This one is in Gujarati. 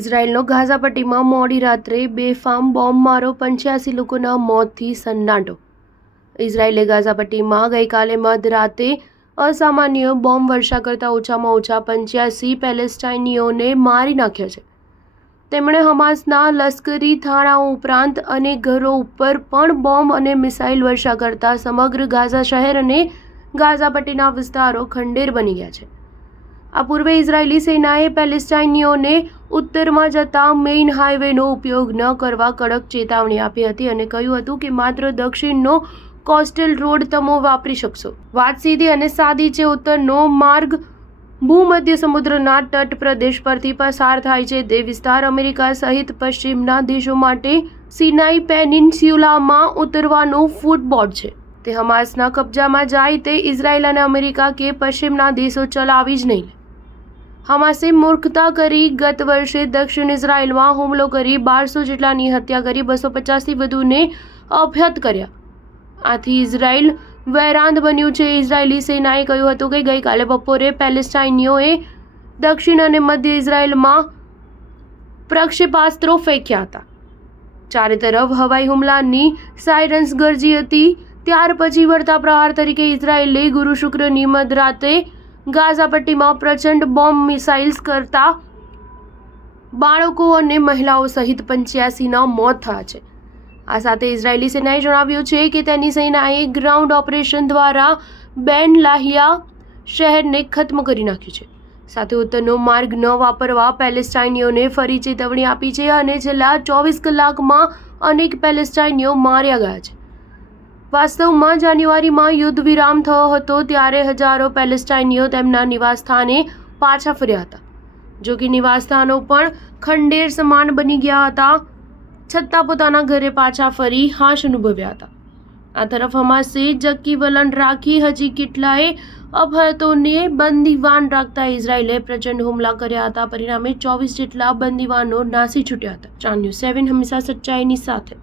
ઇઝરાયેલનો ગાઝા પટ્ટીમાં મોડી રાત્રે બેફામ બોમ્બમારો 85 લોકોના મોતથી સન્નાટો. ઇઝરાયેલે ગાઝા પટ્ટીમાં ગઈકાલે મધરાતે અસામાન્ય બોમ્બ વર્ષા કરતાં ઓછામાં ઓછા 85 પેલેસ્ટાઇનીઓને મારી નાખ્યા છે. તેમણે હમાસના લશ્કરી થાણાઓ ઉપરાંત અનેક ઘરો ઉપર પણ બોમ્બ અને મિસાઇલ વર્ષા કરતા સમગ્ર ગાઝા શહેર અને ગાઝા પટ્ટીના વિસ્તારો ખંડેર બની ગયા છે. આ પૂર્વે ઇઝરાયેલી સેનાએ પેલેસ્ટાઇનીઓને ઉત્તરમાં જતા મેઇન હાઈવેનો ઉપયોગ ન કરવા કડક ચેતવણી આપી હતી અને કહ્યું હતું કે માત્ર દક્ષિણનો કોસ્ટલ રોડ તમે વાપરી શકશો. વાત સીધી અને સાદી છે. ઉત્તરનો માર્ગ ભૂમધ્ય સમુદ્રના તટ પ્રદેશ પરથી પસાર થાય છે. તે વિસ્તાર અમેરિકા સહિત પશ્ચિમના દેશો માટે સિનાઈ પેનિન્સ્યુલામાં ઉતરવાનો ફૂટબોર્ડ છે. તે હમાસના કબજામાં જાય તે ઇઝરાયેલ અને અમેરિકા કે પશ્ચિમના દેશો ચલાવી જ નહીં. હમાસે મૂર્ખતા કરી ગત વર્ષે દક્ષિણ ઇઝરાયેલમાં હુમલો કરી 1200 જેટલાની હત્યા કરી 250થી વધુને અપહૃત કર્યા. આથી ઇઝરાયેલ વૈરાંદ બન્યું છે. ઇઝરાયેલી સેનાએ કહ્યું હતું કે ગઈકાલે બપોરે પેલેસ્ટાઇનીઓએ દક્ષિણ અને મધ્ય ઇઝરાયેલમાં પ્રક્ષેપાસ્ત્રો ફેંક્યા હતા. ચારે તરફ હવાઈ હુમલાની સાયરન્સ ગરજી હતી. ત્યાર પછી વળતા પ્રહાર તરીકે ઇઝરાયેલે ગુરુ શુક્રની મધરાતે ગાઝા પટ્ટીમાં પ્રચંડ બોમ્બ મિસાઇલ્સ કરતા બાળકો અને મહિલાઓ સહિત 85ના મોત થયા છે. આ સાથે ઇઝરાયેલી સેનાએ જણાવ્યું છે કે તેની સેનાએ ગ્રાઉન્ડ ઓપરેશન દ્વારા બેન લાહિયા શહેરને ખત્મ કરી નાખ્યું છે. સાથે ઉત્તરનો માર્ગ ન વાપરવા પેલેસ્ટાઇનીઓને ફરી ચેતવણી આપી છે અને છેલ્લા 24 કલાકમાં અનેક પેલેસ્ટાઇનીઓ માર્યા ગયા છે. વાસ્તવમાં જાન્યુઆરીમાં યુદ્ધ વિરામ થયો હતો ત્યારે હજારો પેલેસ્ટાઇનીઓ તેમના નિવાસસ્થાને પાછા ફર્યા હતા. જો કે નિવાસસ્થાનો પણ ખંડેર સમાન બની ગયા હતા, છતાં પોતાના ઘરે પાછા ફરી હાશ અનુભવ્યા હતા. આ તરફ હમાસે જક્કી વલણ રાખી હજી કેટલાય અપહૃતોને બંદીવાન રાખતા ઇઝરાયેલે પ્રચંડ હુમલા કર્યા હતા. પરિણામે 24 જેટલા બંદીવાનો નાસી છૂટ્યા હતા. ચાર ન્યૂઝ 7 હંમેશા સચ્ચાઈની સાથે.